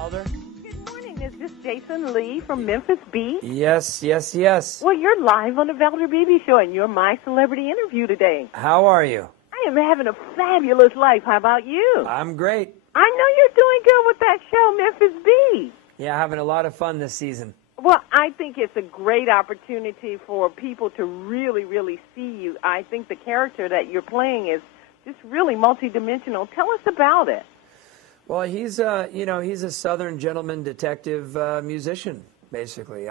Louder. Good morning. Is this Jason Lee from Memphis Beat? Yes, yes, yes. Well, you're live on the Valerie Beebe Show, and you're my celebrity interview today. How are you? I am having a fabulous life. How about you? I'm great. I know you're doing good with that show, Memphis Beat. Yeah, having a lot of fun this season. Well, I think it's a great opportunity for people to really, really see you. I think the character that you're playing is just really multidimensional. Tell us about it. Well, he's he's a Southern gentleman detective musician, basically.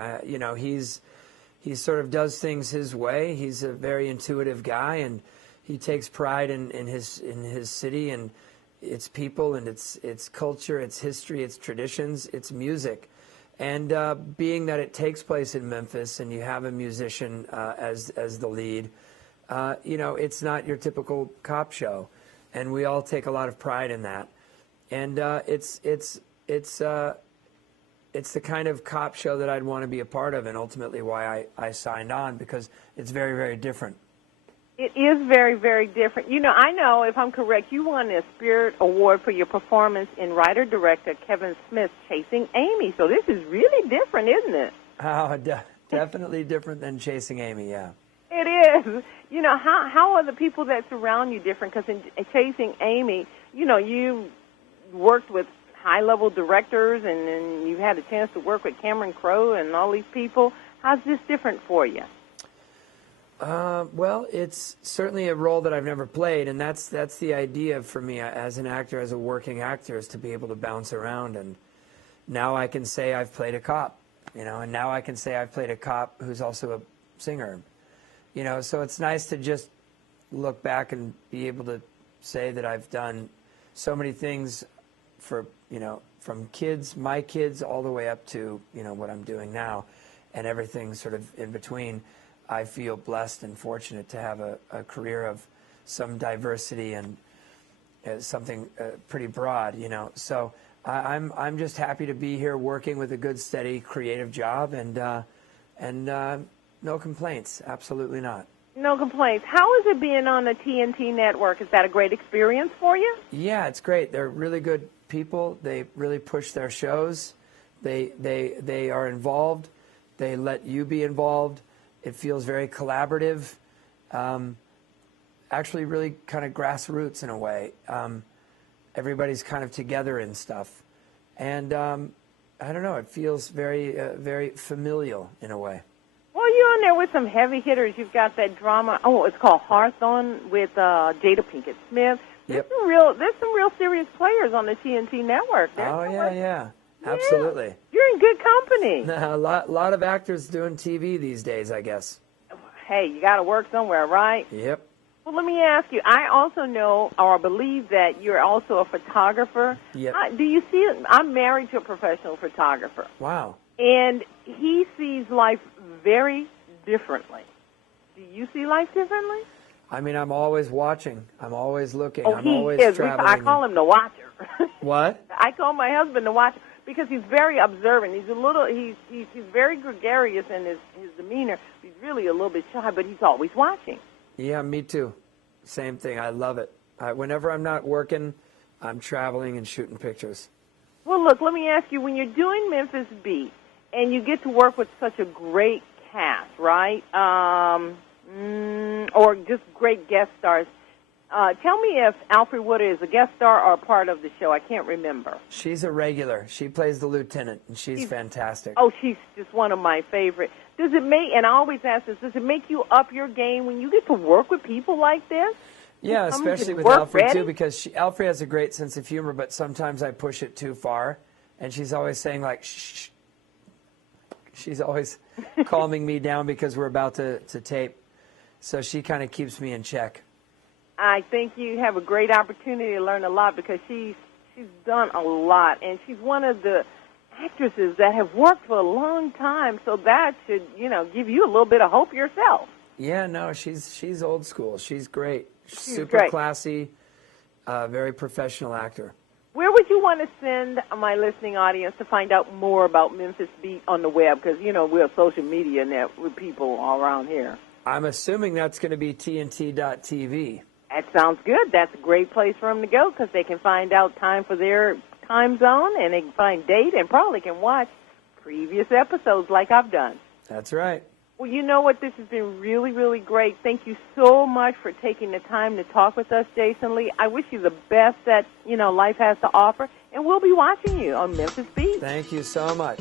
He sort of does things his way. He's a very intuitive guy, and he takes pride in his city and its people and its culture, its history, its traditions, its music. And being that it takes place in Memphis and you have a musician as the lead, it's not your typical cop show, and we all take a lot of pride in that. And it's the kind of cop show that I'd want to be a part of, and ultimately why I signed on, because it's very, very different. It is very, very different. I know, if I'm correct, you won a Spirit Award for your performance in writer-director Kevin Smith's Chasing Amy. So this is really different, isn't it? Oh, definitely different than Chasing Amy, yeah. It is. How are the people that surround you different? Because in Chasing Amy, you worked with high-level directors, and you've had a chance to work with Cameron Crowe and all these people. How's this different for you? Well, it's certainly a role that I've never played, and that's the idea for me as an actor, as a working actor, is to be able to bounce around. And now I can say I've played a cop, and now I can say I've played a cop who's also a singer, So it's nice to just look back and be able to say that I've done so many things for, from my kids, all the way up to, what I'm doing now, and everything sort of in between. I feel blessed and fortunate to have a career of some diversity and something pretty broad, So I'm just happy to be here working with a good, steady, creative job, and no complaints. Absolutely not. No complaints. How is it being on the TNT network? Is that a great experience for you? Yeah, it's great. They're really good people. They really push their shows. They are involved. They let you be involved. It feels very collaborative, actually really kind of grassroots in a way. Everybody's kind of together in stuff. And I don't know, it feels very, very familial in a way. Well, you're on there with some heavy hitters. You've got that drama. Oh, it's called Hawthorne with Jada Pinkett Smith. There's Yep. some real serious players on the TNT network. Yeah. Absolutely. You're in good company. A lot of actors doing TV these days, I guess. Hey, you got to work somewhere, right? Yep. Well, let me ask you. I also know or believe that you're also a photographer. Yep. Do you see it? I'm married to a professional photographer. Wow. And he sees life very differently. Do you see life differently? I mean, I'm always watching. I'm always looking. Oh, I'm he always is. traveling. I call him the watcher. What? I call my husband the watcher because he's very observant. He's very gregarious in his demeanor. He's really a little bit shy, but he's always watching. Yeah, me too. Same thing. I love it. Whenever I'm not working, I'm traveling and shooting pictures. Well, look, let me ask you, when you're doing Memphis Beat and you get to work with such a great cast, right, or just great guest stars, tell me if Alfre Wood is a guest star or a part of the show. I can't remember. She's a regular. She plays the lieutenant, and she's fantastic. Oh, she's just one of my favorite. Does it make, and I always ask this, does it make you up your game when you get to work with people like this? Yeah, especially with Alfre, too, because Alfre has a great sense of humor, but sometimes I push it too far, and she's always saying, like, shh. She's always calming me down because we're about to tape, so she kind of keeps me in check. I think you have a great opportunity to learn a lot because she's done a lot, and she's one of the actresses that have worked for a long time, so that should, give you a little bit of hope yourself. Yeah, no, she's old school. She's great. She's super great. Classy, very professional actor. Where would you want to send my listening audience to find out more about Memphis Beat on the web? Because, we're a social media net with people all around here. I'm assuming that's going to be TNT.TV. That sounds good. That's a great place for them to go because they can find out time for their time zone, and they can find date and probably can watch previous episodes like I've done. That's right. Well, you know what? This has been really, really great. Thank you so much for taking the time to talk with us, Jason Lee. I wish you the best that, life has to offer, and we'll be watching you on Memphis Beat. Thank you so much.